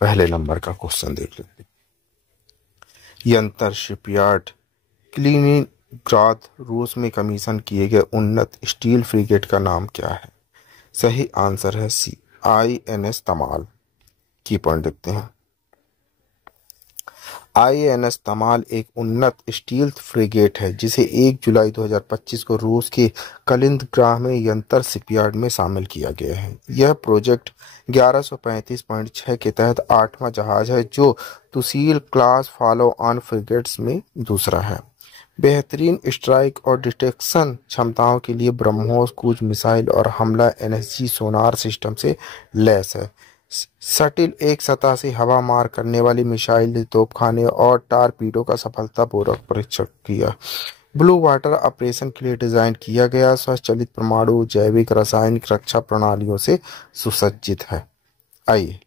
पहले नंबर का क्वेश्चन देख लेते हैं। यंत्र शिपयार्ड कलिनिंग्राद रूस में कमीशन किए गए उन्नत स्टील फ्रिगेट का नाम क्या है? सही आंसर है सी, INS तमाल। की पॉइंट देखते हैं। INS तमाल एक उन्नत स्टील फ्रिगेट है जिसे 1 जुलाई 2025 को रूस के कलिनिंग्राद में यंत्र शिपयार्ड में शामिल किया गया है। यह प्रोजेक्ट 1135.6 के तहत 8वां जहाज है जो Tushil class follow on frigates में दूसरा है। बेहतरीन स्ट्राइक और डिटेक्शन क्षमताओं के लिए ब्रह्मोस क्रूज मिसाइल और हमला NSG सोनार सिस्टम से लैस है। शटिल एक सतह से हवा मार करने वाली मिसाइल, तोपखाने और टारपीडो का सफलतापूर्वक परीक्षण किया। ब्लू वाटर ऑपरेशन के लिए डिजाइन किया गया स्वचालित परमाणु जैविक रासायनिक रक्षा प्रणालियों से सुसज्जित है। आइए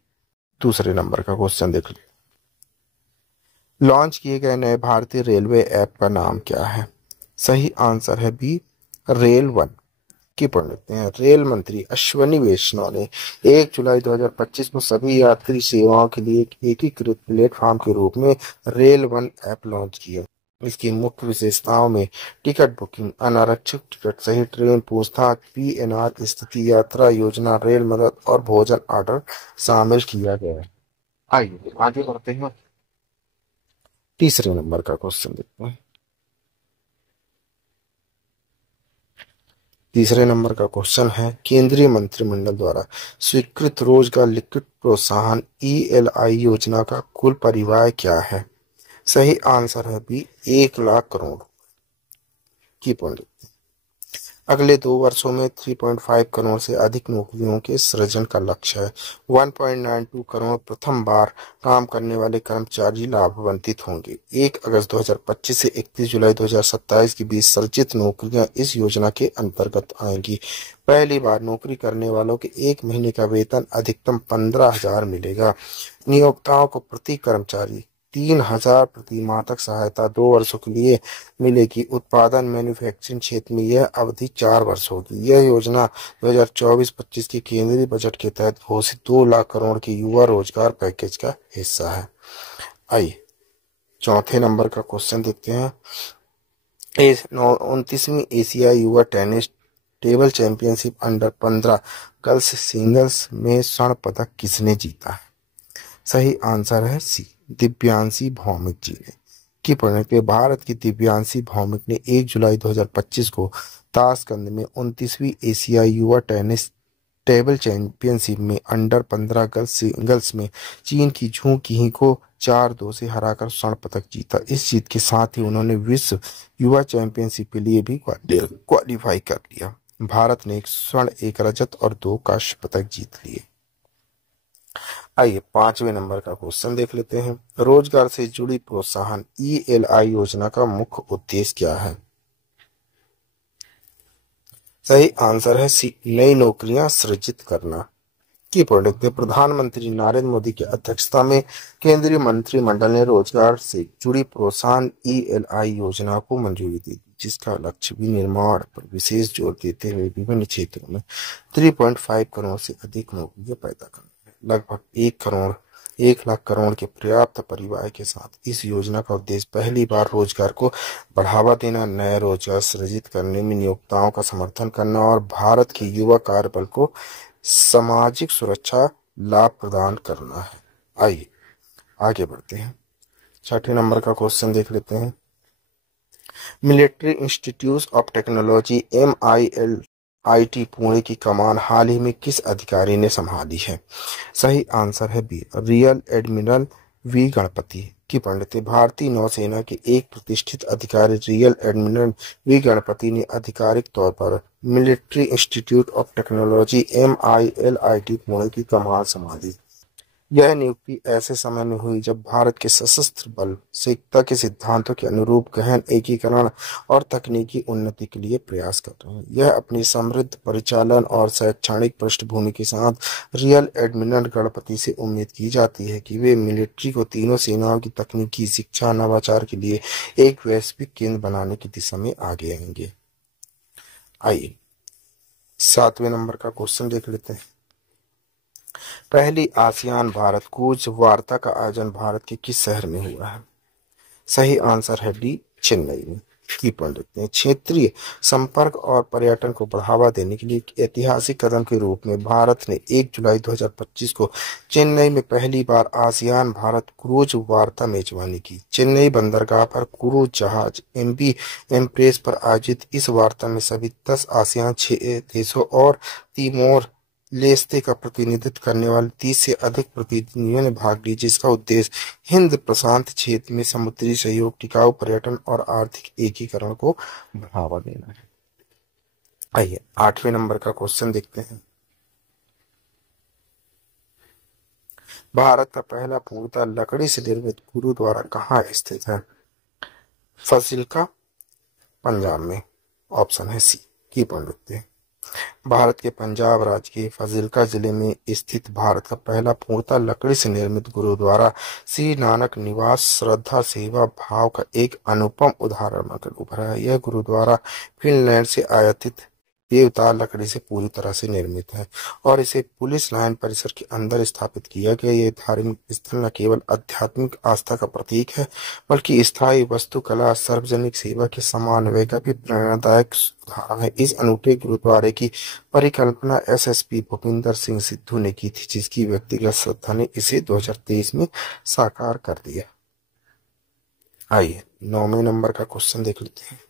दूसरे नंबर का क्वेश्चन देख लें। लॉन्च किए गए नए भारतीय रेलवे ऐप का नाम क्या है? सही आंसर है बी, रेल वन। की पढ़ लेते हैं। रेल मंत्री अश्विनी वैष्णव ने 1 जुलाई 2025 को सभी यात्री सेवाओं के लिए एक एकीकृत प्लेटफॉर्म के रूप में रेल वन ऐप लॉन्च किया। इसकी मुख्य विशेषताओं में टिकट बुकिंग, अनारक्षित टिकट सहित ट्रेन पूछताछ, PNR स्थिति, यात्रा योजना, रेल मदद और भोजन ऑर्डर शामिल किया गया है। आइए आगे बढ़ते हैं। तीसरे नंबर का क्वेश्चन देखते हैं। तीसरे नंबर का क्वेश्चन है, केंद्रीय मंत्रिमंडल द्वारा स्वीकृत रोजगार लिक्विड प्रोत्साहन ELI योजना का कुल परिव्यय क्या है? सही आंसर है बी, 1 लाख करोड़। की पॉइंट। अगले 2 वर्षों में 3.5 करोड़ से अधिक नौकरियों के सृजन का लक्ष्य है। 1.92 करोड़ प्रथम बार काम करने वाले कर्मचारी लाभान्वित होंगे। 1 अगस्त 2025 से 31 जुलाई 2027 के बीच सृजित नौकरियां इस योजना के अंतर्गत आएंगी। पहली बार नौकरी करने वालों के 1 महीने का वेतन अधिकतम 15,000 मिलेगा। नियोक्ताओं को प्रति कर्मचारी 3,000 प्रति माह तक सहायता 2 वर्षों के लिए मिलेगी। उत्पादन मैन्युफैक्चरिंग क्षेत्र में यह अवधि 4 वर्ष होगी। यह योजना 2024-25 के केंद्रीय बजट के तहत घोषित 2 लाख करोड़ के युवा रोजगार पैकेज का हिस्सा है। आइए चौथे नंबर का क्वेश्चन देखते हैं। 29वीं एशियाई युवा tennis table championship under 15 girls singles में स्वर्ण पदक किसने जीता है? सही आंसर है सी, दिव्यांशी भौमिक जी ने। की परिणति भारत की दिव्यांशी भौमिक ने 1 जुलाई 2025 को ताशकंद में 29वीं एशियाई युवा टेनिस टेबल चैंपियनशिप में अंडर 15 गर्ल्स सिंगल्स में चीन की झू किही को 4-2 से हराकर स्वर्ण पदक जीता। इस जीत के साथ ही उन्होंने विश्व युवा चैंपियनशिप के लिए भी क्वालिफाई कर लिया। भारत ने 1 स्वर्ण, 1 रजत और 2 कांस्य पदक जीत लिए। आइए 5वें नंबर का क्वेश्चन देख लेते हैं। रोजगार से जुड़ी प्रोत्साहन ELI योजना का मुख्य उद्देश्य क्या है? सही आंसर है सी, नई नौकरियां सृजित करना। की प्रोडक्ट प्रधानमंत्री नरेंद्र मोदी की अध्यक्षता में केंद्रीय मंत्रिमंडल ने रोजगार से जुड़ी प्रोत्साहन ELI योजना को मंजूरी दी, जिसका लक्ष्य विनिर्माण पर विशेष जोर देते हुए विभिन्न क्षेत्रों में 3.5 करोड़ से अधिक नौकरियां पैदा करना है। लगभग 1 लाख करोड़ के पर्याप्त परिव्यय के साथ इस योजना का उद्देश्य पहली बार रोजगार को बढ़ावा देना, नए रोजगार सृजित करने में नियोक्ताओं का समर्थन करना और भारत के युवा कार्यबल को सामाजिक सुरक्षा लाभ प्रदान करना है। आइए आगे बढ़ते हैं। 6ठे नंबर का क्वेश्चन देख लेते हैं। Military institute of technology MILIT Pune की कमान हाल ही में किस अधिकारी ने संभाली है? सही आंसर है B, real admiral V Ganpati. की पंडित भारतीय नौसेना के एक प्रतिष्ठित अधिकारी रियल एडमिरल V गणपति ने आधिकारिक तौर पर military institute of technology MILIT Pune की कमान संभाली। यह नियुक्ति ऐसे समय में हुई जब भारत के सशस्त्र बल एकता के सिद्धांतों के अनुरूप गहन एकीकरण और तकनीकी उन्नति के लिए प्रयास कर रहे हैं। यह अपनी समृद्ध परिचालन और शैक्षणिक पृष्ठभूमि के साथ रियल एडमिरल गणपति से उम्मीद की जाती है कि वे मिलिट्री को तीनों सेनाओं की तकनीकी शिक्षा नवाचार के लिए एक वैश्विक केंद्र बनाने की दिशा में आगे आएंगे। आइए 7वें नंबर का क्वेश्चन देख लेते हैं। पहली आसियान भारत कूच वार्ता का आयोजन भारत के किस शहर में हुआ है? सही आंसर है डी, चेन्नई में। की पॉइंट देखते हैं। क्षेत्रीय संपर्क और पर्यटन को बढ़ावा देने के लिए एक ऐतिहासिक कदम के रूप में भारत ने 1 जुलाई 2025 को चेन्नई में पहली बार आसियान भारत क्रूज वार्ता मेजबानी की। चेन्नई बंदरगाह पर क्रूज जहाज एमवी एम्प्रेस पर आयोजित इस वार्ता में सभी 10 आसियान 6 देशों और तिमोर लेस्ते का प्रतिनिधित्व करने वाले 30 से अधिक प्रतिनिधियों ने भाग लिया, जिसका उद्देश्य हिंद प्रशांत क्षेत्र में समुद्री सहयोग, टिकाऊ पर्यटन और आर्थिक एकीकरण को बढ़ावा देना है। आइए 8वें नंबर का क्वेश्चन देखते हैं। भारत का पहला पूर्णतः लकड़ी से निर्मित गुरुद्वारा कहाँ स्थित है? फाजिल्का, पंजाब में। ऑप्शन है सी। की पॉइंट देखते हैं। भारत के पंजाब राज्य के फाजिल्का जिले में स्थित भारत का पहला पूर्णतः लकड़ी से निर्मित गुरुद्वारा श्री नानक निवास श्रद्धा सेवा भाव का एक अनुपम उदाहरण बनकर उभरा है। यह गुरुद्वारा फिनलैंड से आयातित देवदार लकड़ी से पूरी तरह से निर्मित है और इसे पुलिस लाइन परिसर के अंदर स्थापित किया गया। यह धार्मिक स्थल न केवल आध्यात्मिक आस्था का प्रतीक है, बल्कि स्थायी वास्तुकला, सार्वजनिक सेवा के समन्वय का भी प्रेरणादायक उदाहरण है। इस अनूठे गुरुद्वारे की परिकल्पना एसएसपी भूपिंदर सिंह सिद्धू ने की थी, जिसकी व्यक्तिगत श्रद्धा ने इसे 2023 में साकार कर दिया। आइए 9वें नंबर का क्वेश्चन देख लेते हैं।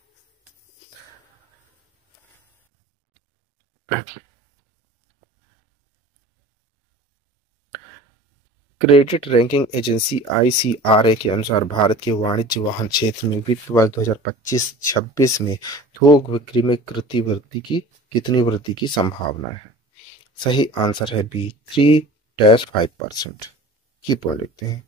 क्रेडिट रैंकिंग एजेंसी आईसीआरए के अनुसार भारत के वाणिज्य वाहन क्षेत्र में वित्त वर्ष 2025-26 में थोक बिक्री में कितनी वृद्धि की संभावना है? सही आंसर है बी, 3-5%। की पॉइंट लिखते हैं।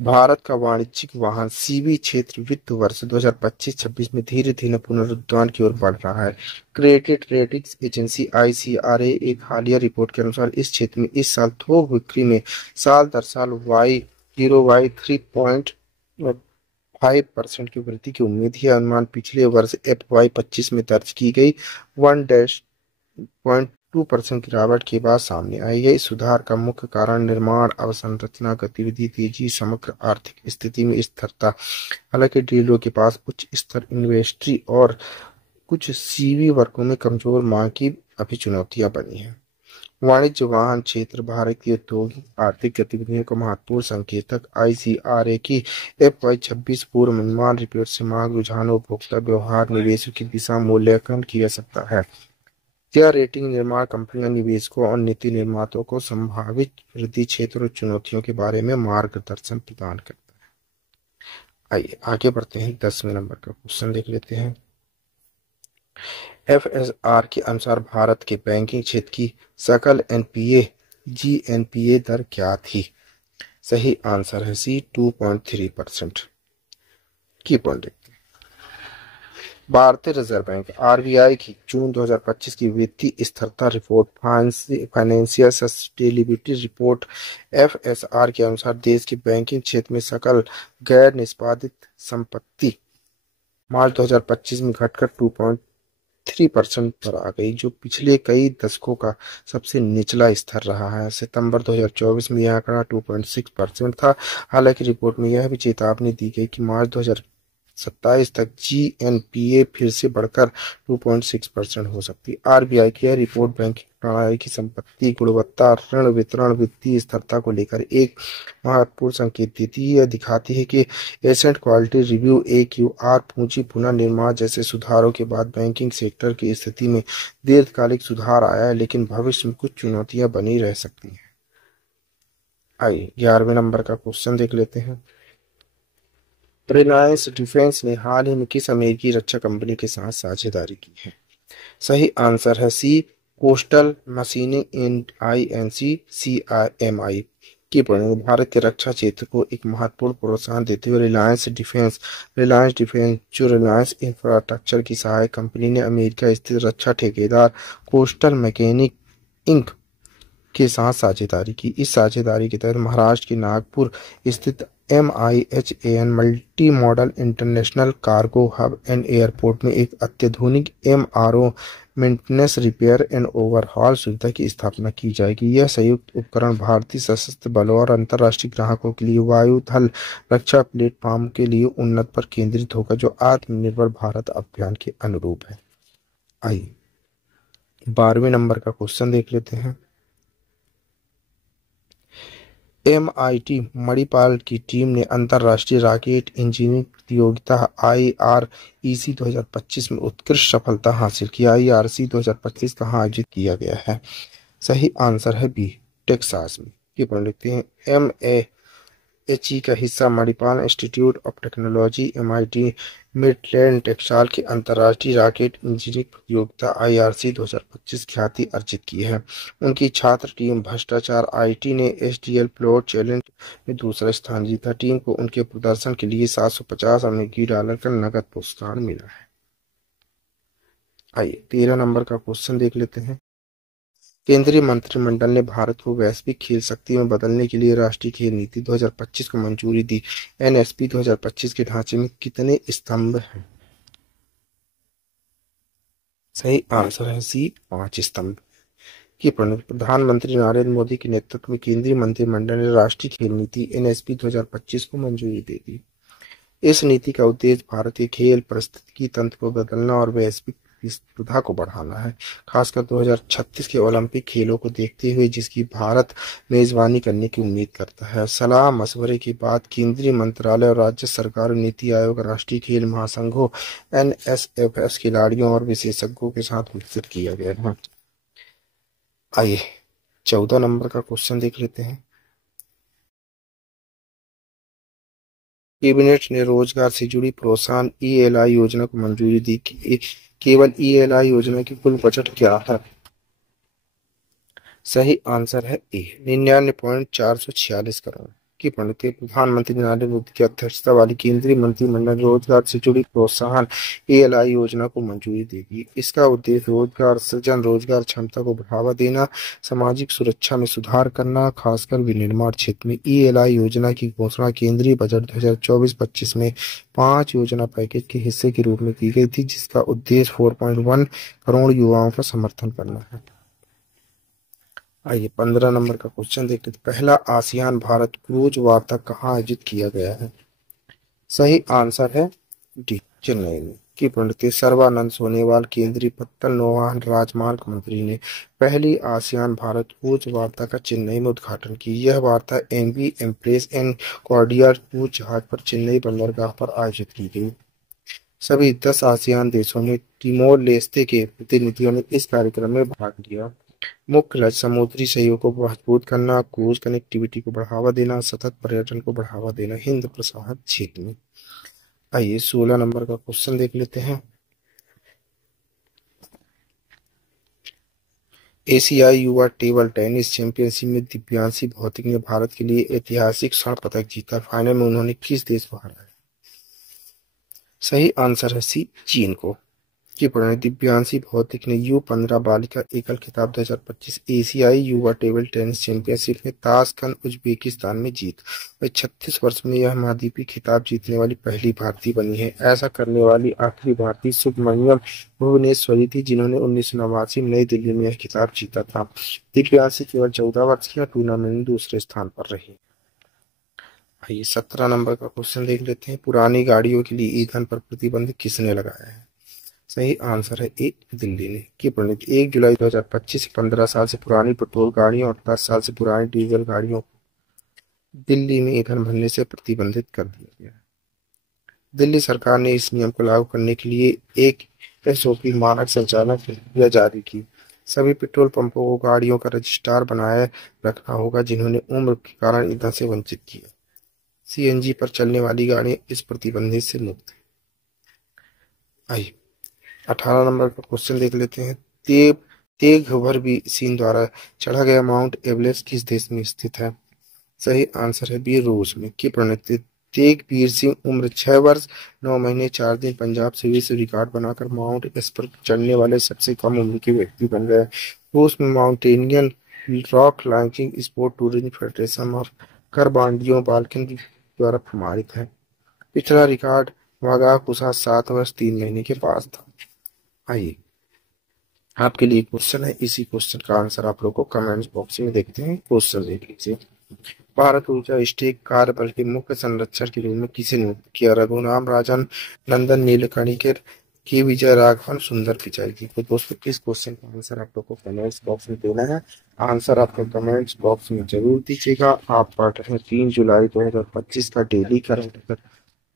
भारत का वाणिज्यिक वाहन सीवी क्षेत्र वित्त वर्ष 2025-26 में धीरे धीरे पुनरुत्थान की ओर बढ़ रहा है। क्रेडिट रेटिंग्स एजेंसी आईसीआरए एक हालिया रिपोर्ट के अनुसार इस क्षेत्र में इस साल थोक बिक्री में साल दर साल Y3.5% की वृद्धि की उम्मीद है। अनुमान पिछले वर्ष FY25 में दर्ज की गई 1.2% गिरावट के बाद सामने आई है। इस सुधार का मुख्य कारण निर्माण अवसंरचना गतिविधि तेजी, समग्र आर्थिक स्थिति में स्थिरता। हालांकि डीलरों के पास उच्च स्तर इन्वेंट्री और कुछ सीवी वर्गों में कमजोर मांग की अभी चुनौतियां बनी हैं। वाणिज्य वाहन क्षेत्र भारत की औद्योगिक आर्थिक गतिविधियों का महत्वपूर्ण संकेतक। आईसीआरए की FY26 पूर्वानुमान रिपोर्ट से मांग, रुझानों, उपभोक्ता व्यवहार, निवेशों की दिशा मूल्यांकन किया जा सकता है। यह रेटिंग निर्माण कंपनियों, निवेशकों और नीति निर्माताओं को संभावित वृद्धि क्षेत्रों और चुनौतियों के बारे में मार्गदर्शन प्रदान करता है। आइए आगे बढ़ते हैं। 10वें नंबर का क्वेश्चन देख लेते हैं। एफएसआर के अनुसार भारत के बैंकिंग क्षेत्र की सकल एनपीए जीएनपीए दर क्या थी? सही आंसर है सी, 2.3%। की पॉइंट देखते हैं। भारतीय रिजर्व बैंक आरबीआई की जून 2025 की वित्तीय स्थिरता report, financial sustainability report FSR के अनुसार देश के बैंकिंग क्षेत्र में सकल गैर निष्पादित संपत्ति मार्च 2025 में घटकर 2.3% पर आ गई, जो पिछले कई दशकों का सबसे निचला स्तर रहा है। सितंबर 2024 में यह आंकड़ा 2.6% था। हालांकि रिपोर्ट में यह भी चेतावनी दी गई कि मार्च 2027 तक जीएनपीए फिर से बढ़कर 2.6% हो सकती है। आरबीआई की यह रिपोर्ट बैंकिंग प्रणाली की संपत्ति गुणवत्ता, ऋण वितरण, वित्तीय स्थिरता को लेकर एक महत्वपूर्ण संकेत देती है। यह दिखाती है कि एसेट क्वालिटी रिव्यू, AQR, पूंजी पुनर्निर्माण जैसे सुधारों के बाद बैंकिंग सेक्टर की स्थिति में दीर्घकालिक सुधार आया है, लेकिन भविष्य में कुछ चुनौतियां बनी रह सकती हैं। आइए 11वें नंबर का क्वेश्चन देख लेते हैं। रिलायंस डिफेंस ने हाल ही में किस अमेरिकी रक्षा कंपनी के साथ साझेदारी की है? सही आंसर है सी, कोस्टल मशीनिंग INC CMI। की पॉइंट, भारत के रक्षा क्षेत्र को एक महत्वपूर्ण प्रोत्साहन देते हुए रिलायंस डिफेंस जो रिलायंस इंफ्रास्ट्रक्चर की सहायक कंपनी ने अमेरिका स्थित रक्षा ठेकेदार कोस्टल मैकेनिक इंक के साथ साझेदारी की। इस साझेदारी के तहत महाराष्ट्र के नागपुर स्थित MIHAN multi modal international cargo hub and airport में एक अत्याधुनिक MRO maintenance, repair and overhaul सुविधा की स्थापना की जाएगी। यह संयुक्त उपकरण भारतीय सशस्त्र बलों और अंतर्राष्ट्रीय ग्राहकों के लिए वायु थल रक्षा प्लेटफॉर्म के लिए उन्नत पर केंद्रित होगा, जो आत्मनिर्भर भारत अभियान के अनुरूप है। आइए 12वें नंबर का क्वेश्चन देख लेते हैं। MIT मणिपाल की टीम ने अंतर्राष्ट्रीय रॉकेट इंजीनियरिंग प्रतियोगिता IREC 2025 में उत्कृष्ट सफलता हासिल की। IRC 2025 कहाँ आयोजित किया गया है? सही आंसर है बी, टेक्सास में। ये पढ़ लेते हैं। MAHE का हिस्सा Manipal institute of technology MIT Midland Texas की अंतर्राष्ट्रीय रॉकेट इंजीनियरिंग प्रतियोगिता IRC 2025 ख्याति अर्जित की है। उनकी छात्र टीम भ्रष्टाचार IT ने SDL प्लॉट चैलेंज में दूसरा स्थान जीता। टीम को उनके प्रदर्शन के लिए $750 का नकद पुरस्कार मिला है। आइए 13 नंबर का क्वेश्चन देख लेते हैं। केंद्रीय मंत्रिमंडल ने भारत को वैश्विक खेल शक्ति में बदलने के लिए राष्ट्रीय खेल नीति 2025 को मंजूरी दी। NSP 2025 के ढांचे में कितने स्तंभ हैं? सही आंसर है सी, 5 स्तंभ। की प्रधानमंत्री नरेंद्र मोदी के नेतृत्व में केंद्रीय मंत्रिमंडल ने राष्ट्रीय खेल नीति NSP 2025 को मंजूरी दे दी। इस नीति का उद्देश्य भारत के खेल पारिस्थितिकी तंत्र को बदलना और वैश्विक प्रतिस्पर्धा को बढ़ाना है, खासकर 2036 के ओलंपिक खेलों को देखते हुए, जिसकी भारत मेजबानी करने की उम्मीद करता है। सलाह मशवरे के बाद केंद्रीय मंत्रालय और राज्य सरकार, नीति आयोग, राष्ट्रीय खेल महासंघों NSFS खिलाड़ियों और विशेषज्ञों के साथ विकसित किया गया है। आइए 14 नंबर का क्वेश्चन देख लेते हैं। कैबिनेट ने रोजगार से जुड़ी प्रोत्साहन ELI योजना को मंजूरी दी। केवल ELI योजना की कुल बजट क्या है? सही आंसर है ए, 99.446 करोड़। की प्रणति प्रधानमंत्री नरेंद्र मोदी की अध्यक्षता वाली केंद्रीय मंत्रिमंडल रोजगार से जुड़ी प्रोत्साहन ELI योजना को मंजूरी देगी। इसका उद्देश्य रोजगार सृजन, रोजगार क्षमता को बढ़ावा देना, सामाजिक सुरक्षा में सुधार करना, खासकर विनिर्माण क्षेत्र में। ELI योजना की घोषणा केंद्रीय बजट 2024-25 में 5 योजना पैकेज के हिस्से के रूप में की गई थी, जिसका उद्देश्य 4.1 करोड़ युवाओं का समर्थन करना है। आइए 15 नंबर का क्वेश्चन देखते हैं। पहला आसियान भारत क्रूज वार्ता कहाँ आयोजित किया गया है? सही आंसर है डी, चेन्नई में। की पंडित सर्बानंद सोनोवाल केंद्रीय पत्तन नौवहन राजमार्ग मंत्री ने पहली आसियान भारत क्रूज वार्ता का चेन्नई में उद्घाटन की। यह वार्ता MV एम्प्रेस एंड कॉर्डियर क्रूज जहाज पर चेन्नई बंदरगाह पर आयोजित की गई। सभी 10 आसियान देशों में टिमोर लेस्ते के प्रतिनिधियों ने इस कार्यक्रम में भाग लिया। मुख्य लक्ष्य समुद्री सहयोग को मजबूत करना, क्रूज कनेक्टिविटी को बढ़ावा देना, सतत पर्यटन को बढ़ावा देना हिंद प्रशांत क्षेत्र में। आइए 16 नंबर का क्वेश्चन देख लेते हैं। एशियाई युवा टेबल टेनिस चैंपियनशिप में दिव्यांशी भौतिक ने भारत के लिए ऐतिहासिक स्वर्ण पदक जीता। फाइनल में उन्होंने किस देश को हराया? सही आंसर है सी, चीन को। की परिणति दिव्यांशी भौतिक ने U15 बालिका एकल खिताब 2025 एशियाई युवा टेबल टेनिस चैंपियनशिप में ताशकंद उज्बेकिस्तान में जीत। वह 36 वर्ष में यह महाद्वीपीय खिताब जीतने वाली पहली भारतीय बनी है। ऐसा करने वाली आखिरी भारतीय सुब्रमण्यम भुवनेश्वरी थी, जिन्होंने 1989 में नई दिल्ली में यह खिताब जीता था। दिव्यांशी केवल 14 वर्ष की टूर्नामेंट में दूसरे स्थान पर रही। आइए 17 नंबर का क्वेश्चन देख लेते हैं। पुरानी गाड़ियों के लिए ईंधन पर प्रतिबंध किसने लगाया है? सही आंसर है ए, दिल्ली ने। की परिणति 1 जुलाई 2025 से 15 साल से पुरानी पेट्रोल गाड़ियों और 10 साल से पुरानी डीजल गाड़ियों को दिल्ली में ईंधन भरने से प्रतिबंधित कर दिया गया। दिल्ली सरकार ने इस नियम को लागू करने के लिए एक SOP मानक संचालन प्रक्रिया जारी की। सभी पेट्रोल पंपों को गाड़ियों का रजिस्ट्रार बनाए रखना होगा जिन्होंने उम्र के कारण ईंधन से वंचित किया। CNG पर चलने वाली गाड़ियां इस प्रतिबंधित से मुक्त है। आइए 18 नंबर का क्वेश्चन देख लेते हैं। तेघभर भी चीन द्वारा चढ़ा गया माउंट एवरेस्ट किस देश में स्थित है? सही आंसर है बी, रूस में। की प्रणति तेगबीर सिंह उम्र 6 वर्ष 9 महीने 4 दिन पंजाब से विश्व रिकॉर्ड बनाकर माउंट एवरेस्ट पर चढ़ने वाले सबसे कम उम्र के व्यक्ति बन गए। रूस में mountaineering rock climbing sport tourism federation और करबांडियो बाल्कन द्वारा प्रमाणित है। पिछला रिकॉर्ड वागा कुसा 7 वर्ष 3 महीने के पास था। आइए आपके लिए क्वेश्चन है, इसी क्वेश्चन का आंसर आप लोग को कमेंट्स बॉक्स में देखते हैं, क्वेश्चन देख लीजिए। भारत ऊर्जा स्टेक कार्यबल के मुख्य संरक्षक के रूप में किसे नियुक्त किया? रघुराम राजन, नंदन नीलकणिकर की विजय राघवन, सुंदर पिचाई जी। तो दोस्तों किस क्वेश्चन का आंसर आप लोग को कमेंट्स बॉक्स में देना है, आंसर आपको कमेंट्स बॉक्स में जरूर दीजिएगा। आप पढ़ रहे हैं 3 जुलाई 2025 का डेली करंट अफेयर।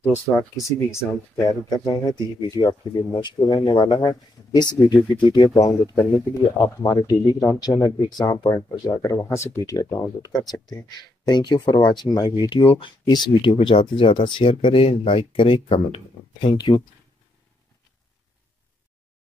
दोस्तों आप किसी भी एग्जाम की तैयारी कर रहे हैं तो ये वीडियो आपके लिए मस्त रहने वाला है। इस वीडियो की पीडीएफ डाउनलोड करने के लिए आप हमारे टेलीग्राम चैनल एग्जाम पॉइंट पर जाकर वहां से पीडीएफ डाउनलोड कर सकते हैं। Thank you for watching my video. इस वीडियो को ज़्यादा से ज़्यादा शेयर करें, लाइक करें, कमेंट करें। Thank you.